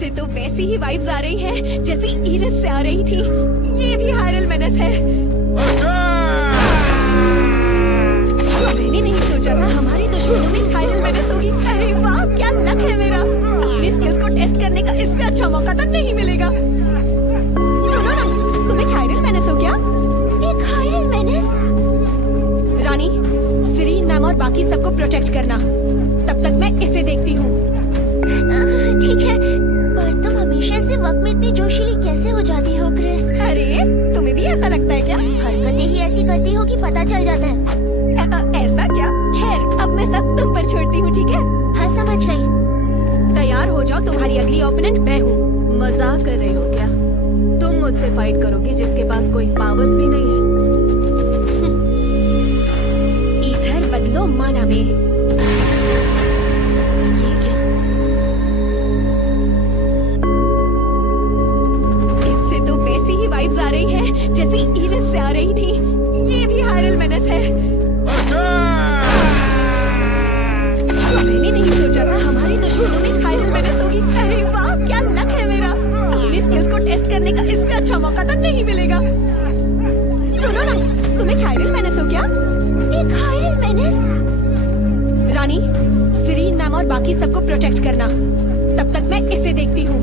इससे तो वैसी ही वाइब्स आ रही हैं जैसी इरिस से आ रही थी। ये भी हायरल मेनस है। मैंने नहीं सोचा था हमारी दुश्मनों में हायरल मेनस होगी। अरे वाह, क्या लक है मेरा। अपनी स्किल्स को टेस्ट करने का इससे अच्छा मौका तो नहीं मिलेगा। सुनो ना, तुम एक हायरल मेनस हो क्या? एक हायरल मेनस? रानी, सिरीन मैम और बाकी सबको प्रोटेक्ट करना। तब तक मैं इसे देखती हूँ। ठीक है, पर तुम हमेशा से वक्त में इतनी जोशीली कैसे हो जाती हो क्रिस? अरे, तुम्हें भी ऐसा लगता है क्या? हरकतें ही ऐसी करती हो कि पता चल जाता है। ऐसा क्या? खैर, अब मैं सब तुम पर छोड़ती हूँ, ठीक है? हाँ, समझ गई। तैयार हो जाओ, तुम्हारी अगली ओपोनेंट मैं हूँ। मजाक कर रही हो क्या? तुम मुझसे फाइट करोगी जिसके पास कोई पावर्स भी नहीं है। ईथर बदलो माना में। ये क्या? इससे तो वैसी ही वाइब्स आ रही हैं जैसी इरिस से आ रही थी। ये भी हायरल मेनस है। मैंने नहीं सोचा था हमारी दुश्मनों में हायरल मेनस होगी। अरे वाह, क्या लक है मेरा। अपनी स्किल्स को टेस्ट करने का इससे अच्छा मौका तो नहीं मिलेगा। सुनो ना, तुम एक हायरल मेनस हो क्या? एक हायरल मेनस? रानी, सिरीन मैम और बाकी सबको प्रोटेक्ट करना। तब तक मैं इसे देखती हूँ।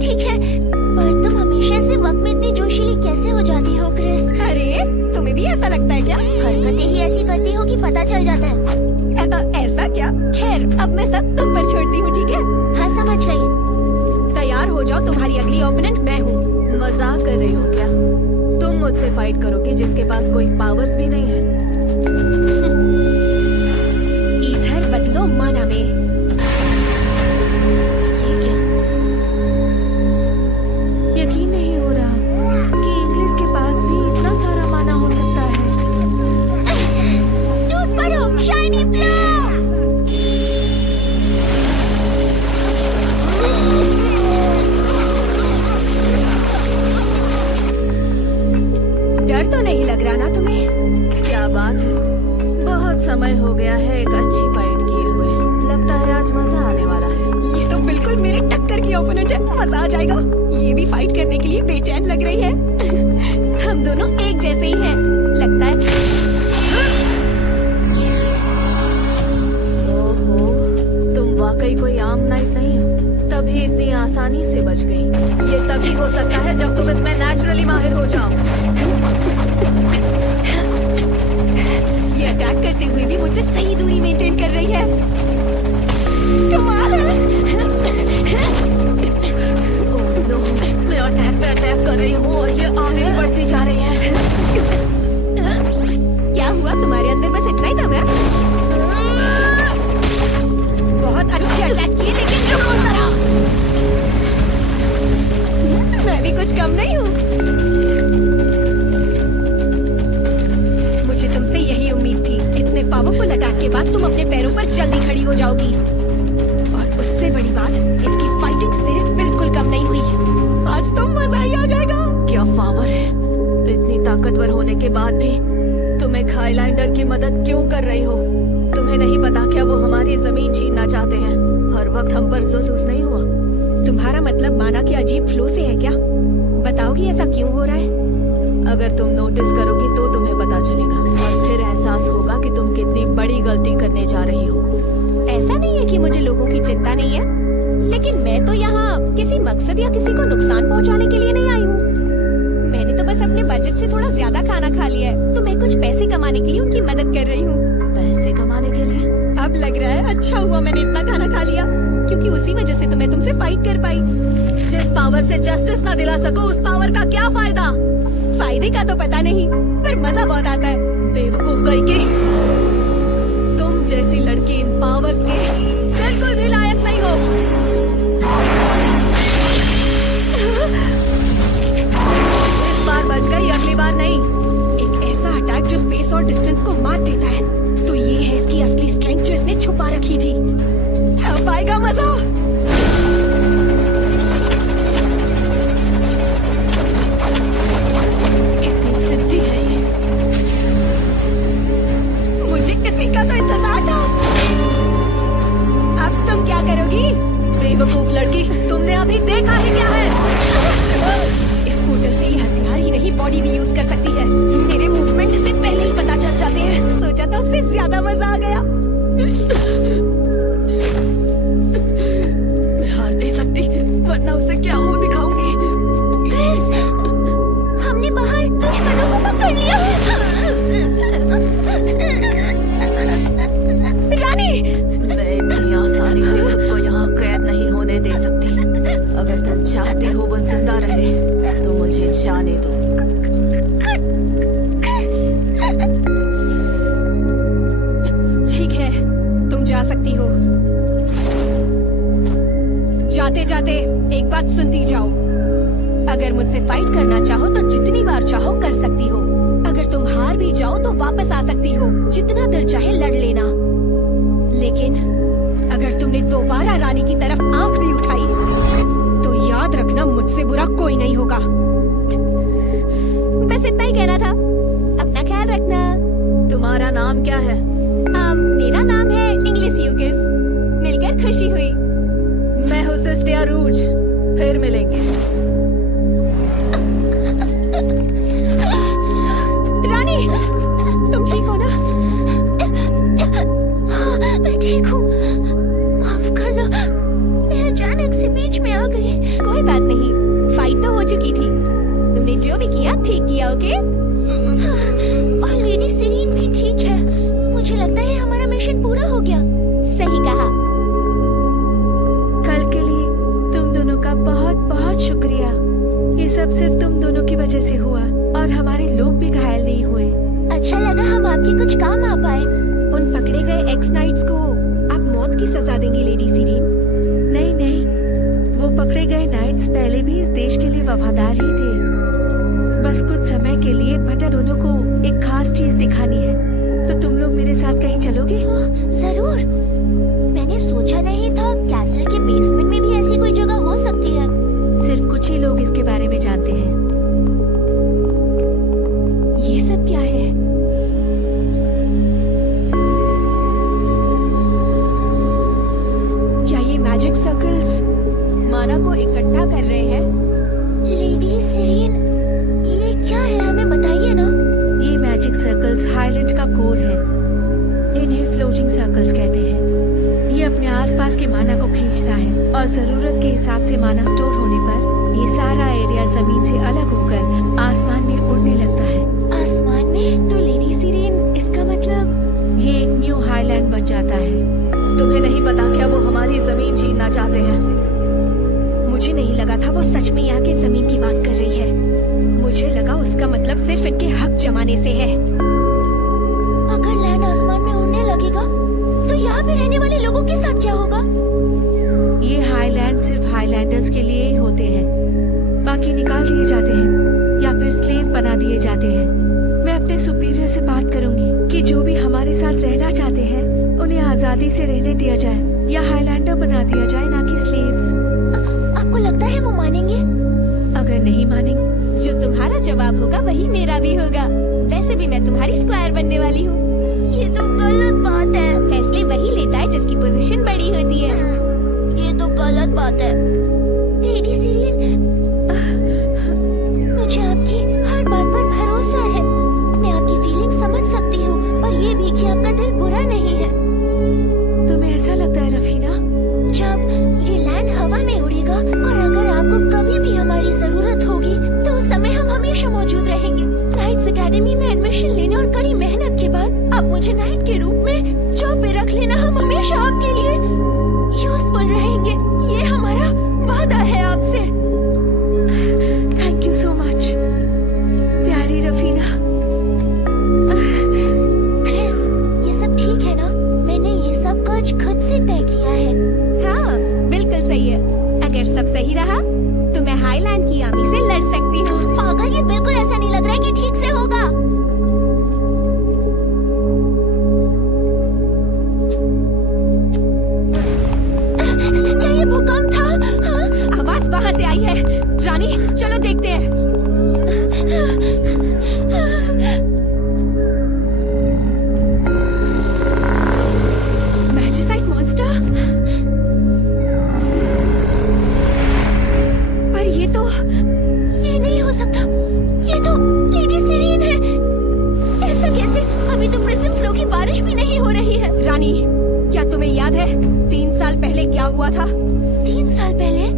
ठीक है, पर तुम हमेशा से वक्त में इतनी जोशीली कैसे हो जाती हो क्रिस? अरे, तुम्हें भी ऐसा लगता है क्या? हरकतें ही ऐसी करती हो कि पता चल जाता है। ऐसा क्या? खैर, अब मैं सब तुम पर छोड़ती हूँ, ठीक है? हाँ, समझ गई। तैयार हो जाओ, तुम्हारी अगली ओपोनेंट मैं हूँ। मजाक कर रही हो क्या? तुम मुझसे फाइट करोगी जिसके पास कोई पावर्स भी नहीं है। ईथर बदलो माना में। ये क्या? यकीन नहीं हो रहा कि इंग्लिश के पास भी इतना सारा माना हो सकता है। टूट पड़ो, शाइनी ब्लो! डर तो नहीं लग रहा ना तुम्हें? क्या बात है, बहुत समय हो गया है एक अच्छी फाइट किए हुए। लगता है आज मजा आने वाला है। ये तो बिल्कुल मेरे टक्कर की ओपोनेंट है। मजा आ जाएगा। ये भी फाइट करने के लिए बेचैन लग रही है। हम दोनों एक जैसे ही हैं, लगता है। ओहो, तुम वाकई कोई आम नाइट नहीं हो, तभी इतनी आसानी से बच गई। ये तभी हो सकता है जब तुम इसमें नेचुरली माहिर हो जाओ। ये अटैक करते हुए भी मुझसे सही दूरी मेंटेन कर रही है। कमाल है। ओह नो, मैं अटैक पे अटैक कर रही हूँ और ये आगे ही बढ़ती जा रही है। क्या हुआ, तुम्हारे अंदर बस इतना ही दम है? बहुत अच्छे अटैक किए, लेकिन रुको जरा। मैं भी कुछ कम नहीं हूँ। मुझे तुमसे यही उम्मीद थी। इतने पावरफुल अटैक के बाद तुम अपने पैरों पर जल्दी खड़ी हो जाओगी। और उससे बड़ी बात, इसकी फाइटिंग स्पिरिट बिल्कुल कम नहीं हुई। आज तो मजा ही आ जाएगा। क्या पावर है! इतनी ताकतवर होने के बाद भी तुम एक हाईलैंडर की मदद क्यों कर रही हो? तुम्हें नहीं पता क्या वो हमारी जमीन छीनना चाहते हैं? हर वक्त हम पर महसूस नहीं हुआ? तुम्हारा मतलब माना कि अजीब फ्लो से है क्या? बताओगी ऐसा क्यों हो रहा है? अगर तुम नोटिस करोगी तो तुम्हें पता चलेगा और फिर एहसास होगा कि तुम कितनी बड़ी गलती करने जा रही हो। ऐसा नहीं है कि मुझे लोगों की चिंता नहीं है, लेकिन मैं तो यहाँ किसी मकसद या किसी को नुकसान पहुँचाने के लिए नहीं आई हूँ। मैंने तो बस अपने बजट से थोड़ा ज्यादा खाना खा लिया है, तो मैं कुछ पैसे कमाने के लिए उनकी मदद कर रही हूँ। पैसे कमाने के लिए? अब लग रहा है अच्छा हुआ मैंने इतना खाना खा लिया, क्योंकि उसी वजह से तो मैं तुमसे फाइट कर पाई। जिस पावर से जस्टिस ना दिला सको, उस पावर का क्या फायदा? फायदे का तो पता नहीं, पर मजा बहुत आता है। बेवकूफ कहीं की। तुम जैसी लड़की इन पावर्स के बिल्कुल भी लायक नहीं हो। इस बार बच गई, अगली बार नहीं। एक ऐसा अटैक जो स्पेस और डिस्टेंस को मार देता है, तो ये है इसकी असली स्ट्रेंथ जो इसने छुपा रखी थी। अब आएगा मजा। कितनी जिद्दी है ये। मुझे किसी का तो इंतजार था। अब तुम क्या करोगी? बेवकूफ लड़की, सकती हो। जाते जाते एक बात सुनती जाओ, अगर मुझसे फाइट करना चाहो तो जितनी बार चाहो कर सकती हो। अगर तुम हार भी जाओ तो वापस आ सकती हो, जितना दिल चाहे लड़ लेना। लेकिन अगर तुमने दोबारा रानी की तरफ आंख भी उठाई तो याद रखना मुझसे बुरा कोई नहीं होगा। बस इतना ही कहना था। अपना ख्याल रखना। तुम्हारा नाम क्या है? मेरा नाम है इंग्लिश यूकिस। मिलकर खुशी हुई। मैं हूँ सिस्टिया रूज। फिर मिलेंगे। रानी, तुम ठीक हो ना? हाँ, मैं ठीक हूँ। माफ करना, मैं अचानक से बीच में आ गई। कोई बात नहीं, फाइट तो हो चुकी थी। तुमने जो भी किया ठीक किया, ओके? और लेडी सीरीन भी ठीक है। मुझे लगता है हमारा मिशन पूरा हो गया। सही कहा। कल के लिए तुम दोनों का बहुत बहुत शुक्रिया। ये सब सिर्फ तुम दोनों की वजह से हुआ और हमारे लोग भी घायल नहीं हुए। अच्छा लगा हम आपके कुछ काम आ पाए। उन पकड़े गए एक्स नाइट्स को आप मौत की सजा देंगी लेडी सीरीन? नहीं नहीं, वो पकड़े गए नाइट्स पहले भी इस देश के लिए वफादार ही थे। बस कुछ समय के लिए भट्टा दोनों को एक खास चीज दिखानी है। तो तुम लोग मेरे साथ कहीं चलोगे? जरूर। मैंने सोचा नहीं था कैसल के बेसमेंट में भी ऐसी कोई जगह हो सकती है। सिर्फ कुछ ही लोग इसके बारे में जानते हैं। ये सब क्या है? क्या ये मैजिक सर्कल्स माना को इकट्ठा कर रहे हैं? लेडी सीरीन, ये क्या है हमें बताइए ना। ये मैजिक सर्कल्स हाईलैंड का कोर है। इन्हें फ्लोटिंग सर्कल्स कहते हैं। ये अपने आसपास के माना को खींचता है और जरूरत के हिसाब से माना स्टोर होने पर ये सारा एरिया जमीन से अलग होकर आसमान में उड़ने लगता है। आसमान में? तो लेडी सीरीन, इसका मतलब ये एक न्यू हाईलैंड बन जाता है। तुम्हें नहीं पता क्या वो हमारी जमीन छीनना चाहते हैं? मुझे नहीं लगा था वो सच में यहाँ की जमीन की बात कर रही है। मुझे लगा उसका मतलब सिर्फ इनके हक जमाने से है। अगर लैंड आसमान में उड़ने लगेगा तो यहाँ पे रहने वाले लोगों के साथ क्या होगा? ये हाईलैंड सिर्फ हाईलैंडर्स के लिए ही होते हैं। बाकी निकाल दिए जाते हैं या फिर स्लेव बना दिए जाते हैं। मैं अपने सुपीरियर से बात करूंगी कि जो भी हमारे साथ रहना चाहते हैं उन्हें आजादी से रहने दिया जाए या हाईलैंडर बना दिया जाए, ना कि स्लेव्स। आपको लगता है वो मानेंगे? अगर नहीं मानेंगे जो तुम्हारा जवाब होगा वही मेरा भी होगा। वैसे भी मैं तुम्हारी स्क्वायर बनने वाली हूँ। ये तो गलत बात है। फैसले वही लेता है जिसकी पोजीशन बड़ी होती है। ये तो गलत बात है। लेडी सीरीन, मुझे आपकी हर बात पर भरोसा है। मैं आपकी फीलिंग समझ सकती हूँ और ये भी कि आपका दिल बुरा नहीं है। तुम्हें ऐसा लगता है रफीना? जब ये लैंड हवा में उड़ेगा और अगर आपको कभी भी हमारी जरूरत होगी तो उस समय हम हमेशा मौजूद रहेंगे। नाइट्स एकेडमी में एडमिशन लेने और कड़ी मेहनत के बाद आप मुझे नाइट के रूप में जॉब पे रख लेना। हम हमेशा आपके लिए यूजफुल रहेंगे। ये हमारा वादा है आपसे। थैंक यू सो मच प्यारी रफीना। क्रिस, ये सब ठीक है ना? मैंने ये सब कुछ खुद से तय किया है। हाँ, बिल्कुल सही है। अगर सब सही रहा तो मैं हाईलैंड की आर्मी से लड़ सकती हूँ। पागल, ये बिल्कुल ऐसा नहीं लग रहा है कि ठीक से होगा। क्या ये भूकंप था? हाँ? आवाज वहाँ से आई है। रानी, चलो देखते हैं। मैजिसाइट मॉन्स्टर? पर ये नहीं हो सकता। ये तो लेडी सीरीन है। ऐसा कैसे? अभी तो प्रिज्म फ्लो की बारिश भी नहीं हो रही है। रानी, क्या तुम्हें याद है 3 साल पहले क्या हुआ था? 3 साल पहले?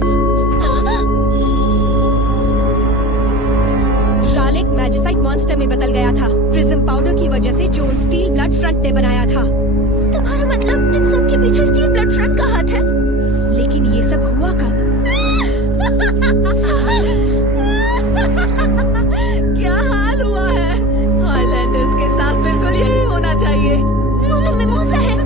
रालिक मैजिसाइट मॉन्स्टर में बदल गया था प्रिज्म पाउडर की वजह से जो उन स्टील ब्लड फ्रंट ने बनाया था। तुम्हारा मतलब इन सब के पीछे स्टील ब्लड फ्रंट का हाथ है? लेकिन ये सब हुआ कब? क्या हाल हुआ है? हाईलैंडर्स के साथ बिल्कुल यही होना चाहिए। वो तो मिमोसा है।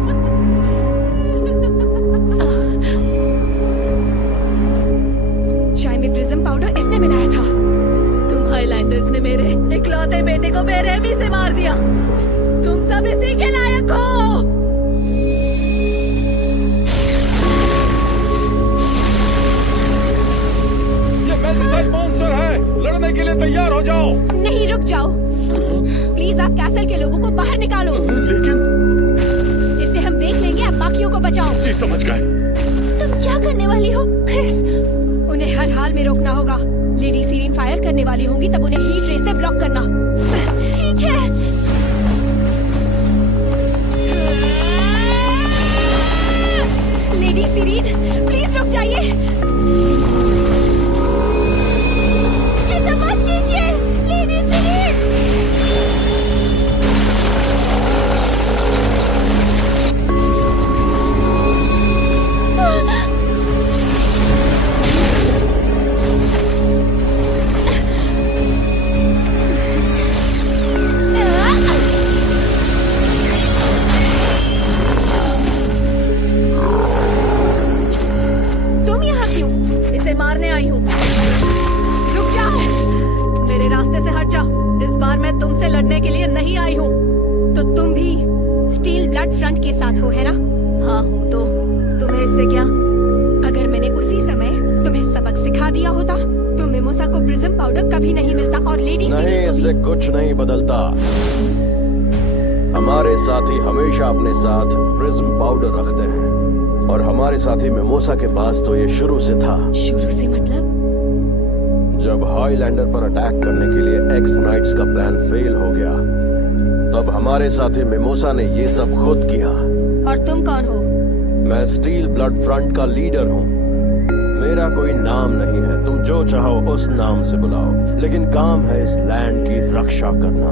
को बेरहमी से मार दिया। तुम सब इसी के लायक हो। ये मैजिसाइड मॉन्स्टर है, लड़ने के लिए तैयार हो जाओ। नहीं, रुक जाओ प्लीज। आप कैसल के लोगों को बाहर निकालो। लेकिन इसे हम देख लेंगे, आप बाकियों को बचाओ। जी समझ गए। तुम क्या करने वाली हो क्रिस? उन्हें हर हाल में रोकना होगा। लेडी सीरीन फायर करने वाली होंगी, तब उन्हें हीट रे से ब्लॉक करना। ठीक है। लेडी सीरीन प्लीज रुक जाइए। ऐसा मत कीजिए लेडी सीरीन। तुम यहाँ क्यों? इसे मारने आई हूँ। रुक जाओ। मेरे रास्ते से हट जाओ। इस बार मैं तुमसे लड़ने के लिए नहीं आई हूँ। तो तुम भी स्टील ब्लड फ्रंट के साथ हो, है ना? हाँ हूँ तो तुम्हें इससे क्या? अगर मैंने उसी समय तुम्हें सबक सिखा दिया होता तो मिमोसा को प्रिज्म पाउडर कभी नहीं मिलता और लेडी नहीं, सीरीन को इससे भी। कुछ नहीं बदलता। हमारे साथी हमेशा अपने साथ प्रिज्म पाउडर रखते हैं और हमारे साथी मिमोसा के पास तो ये शुरू से था। शुरू से मतलब? जब हाईलैंडर पर अटैक करने के लिए एक्स नाइट्स का प्लान फेल हो गया, तब हमारे साथी मिमोसा ने ये सब खुद किया। और तुम कौन हो? मैं स्टील ब्लड फ्रंट का लीडर हूँ। मेरा कोई नाम नहीं है, तुम जो चाहो उस नाम से बुलाओ, लेकिन काम है इस लैंड की रक्षा करना।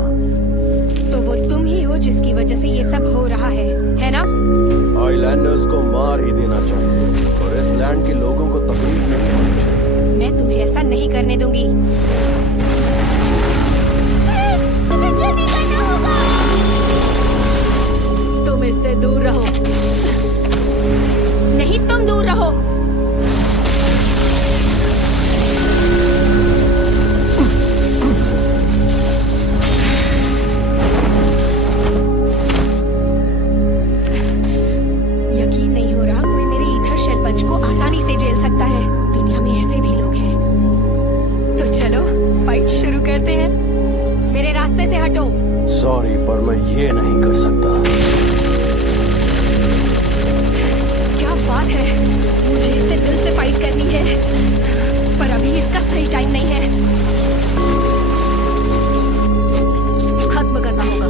तो वो तुम ही हो जिसकी वजह से ये सब हो रहा है ना? हाईलैंडर्स को मार ही देना चाहिए और इस लैंड के लोगों को तकलीफ नहीं होनी चाहिए। मैं तुम्हें ऐसा नहीं करने दूंगी। क्रिस, तुम्हें जल्दी करना होगा। तुम इससे दूर रहो। नहीं, तुम दूर रहो। यकीन नहीं हो रहा कोई मेरे ईथर शेल पंच को आसानी से झेल सकता है। दुनिया में ऐसे भी लोग हैं। तो चलो फाइट शुरू करते हैं। मेरे रास्ते से हटो। सॉरी, पर मैं ये नहीं कर सकता। क्या बात है, मुझे इससे दिल से फाइट करनी है, पर अभी इसका सही टाइम नहीं है। खत्म करना होगा।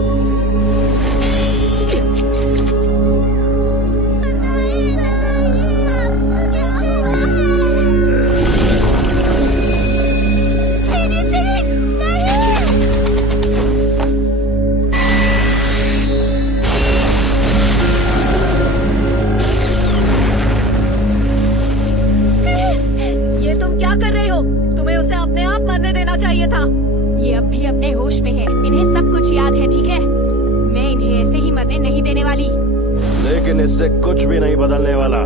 लेडी सीरीन, नहीं। क्रिस, ये तुम क्या कर रही हो? तुम्हें उसे अपने आप मरने देना चाहिए था। ये अब भी अपने होश में है, इन्हें सब कुछ याद है, ठीक है? मैं इन्हें ऐसे ही मरने नहीं देने वाली। लेकिन इससे कुछ भी नहीं बदलने वाला।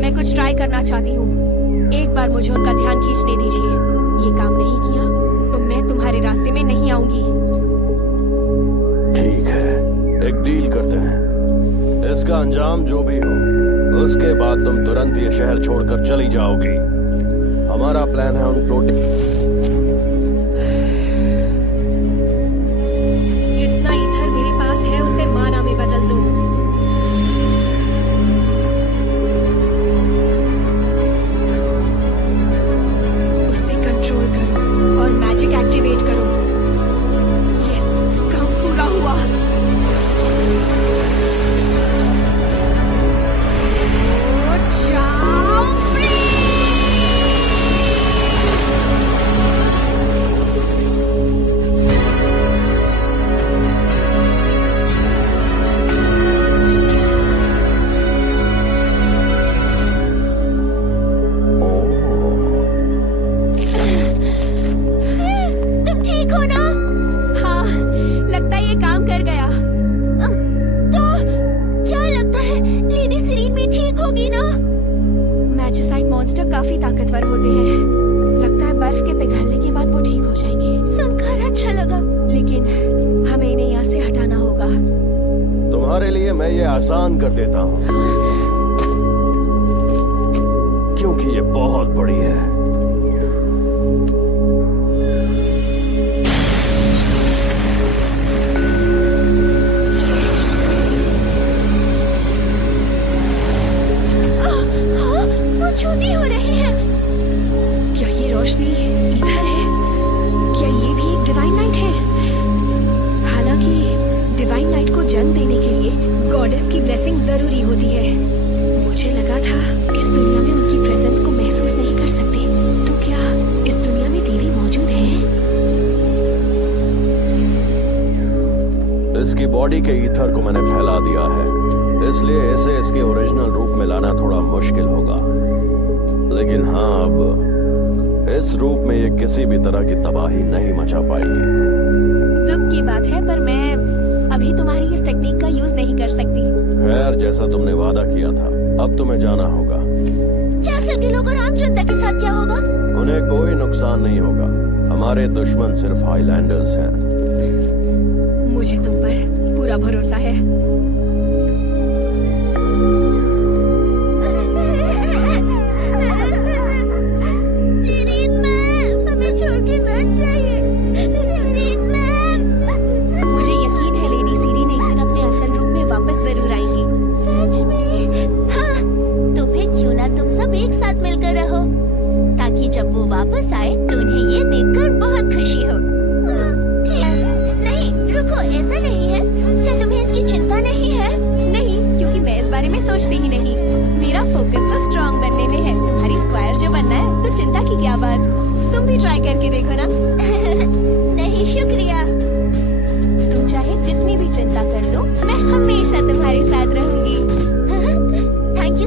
मैं कुछ ट्राई करना चाहती हूँ। एक बार मुझे उनका ध्यान खींचने दीजिए। ये काम नहीं किया तो मैं तुम्हारे रास्ते में नहीं आऊंगी। ठीक है, एक डील करते हैं। इसका अंजाम जो भी हो, उसके बाद तुम तुरंत ये शहर छोड़कर चली जाओगी। हमारा प्लान है उन फ्लोटिंग जितना ईथर मेरे पास है उसे माना में बदल दो। उसे कंट्रोल करो और मैजिक एक्टिवेट करो। यस, काम पूरा हुआ। ओ, जाओ फ्री। क्रिस, तुम ठीक हो ना? हाँ, लगता है ये काम कर गया। तो क्या लगता है लेडी सीरीन भी ठीक होगी ना? मैजिसाइड मॉन्स्टर काफी ताकतवर होते हैं। लगता है बर्फ के पिघलने के बाद वो ठीक हो जाएंगे। सुनकर अच्छा लगा। लेकिन हमें इन्हें यहाँ से हटाना होगा। तुम्हारे लिए मैं ये आसान कर देता हूँ, क्योंकि ये बहुत बड़ी है। वो छोटी हो रही है। क्या ये रोशनी इधर है? क्या ये भी एक डिवाइन नाइट है? हालांकि डिवाइन नाइट को जन्म देने के लिए गॉडेस की ब्लेसिंग जरूरी होती है। मुझे लगा था इस दुनिया में उनकी प्रेजेंस को महसूस नहीं कर सकते। तो क्या इस दुनिया में देवी मौजूद है? इसकी बॉडी के ईथर को मैंने फैला दिया है, इसलिए इसे इसके ओरिजिनल रूप में लाना थोड़ा मुश्किल होगा। लेकिन हाँ, अब इस रूप में ये किसी भी तरह की तबाही नहीं मचा पाएगी। दुख की बात है, पर मैं अभी तुम्हारी इस टेक्निक का यूज नहीं कर सकती। खैर, जैसा तुमने वादा किया था, अब तुम्हें जाना होगा। कैसल के लोग और आम जनता के साथ क्या होगा? उन्हें कोई नुकसान नहीं होगा। हमारे दुश्मन सिर्फ हाईलैंडर्स हैं। मुझे तुम पर पूरा भरोसा है। सीरीन मैम, हमें छोड़ के मत जाइए। सीरीन मैम। मुझे यकीन है लेडी सीरीन एक दिन अपने असल रूप में वापस जरूर आएगी। सच में? हाँ, तो फिर क्यों ना तुम सब एक साथ मिलकर रहो, ताकि जब वो वापस आए तो उन्हें ये देखकर बहुत खुशी हो। ठीक। नहीं, रुको, ऐसा नहीं है। क्या तुम्हें इसकी चिंता नहीं है? नहीं, क्योंकि मैं इस बारे में सोचती ही नहीं। मेरा फोकस तो स्ट्रॉन्ग बनने में है। तुम्हारी स्क्वायर जो बनना है, तो चिंता की क्या बात। तुम भी ट्राई करके देखो ना। नहीं, शुक्रिया। तुम चाहे जितनी भी चिंता कर लो, मैं हमेशा तुम्हारे साथ रहूंगी।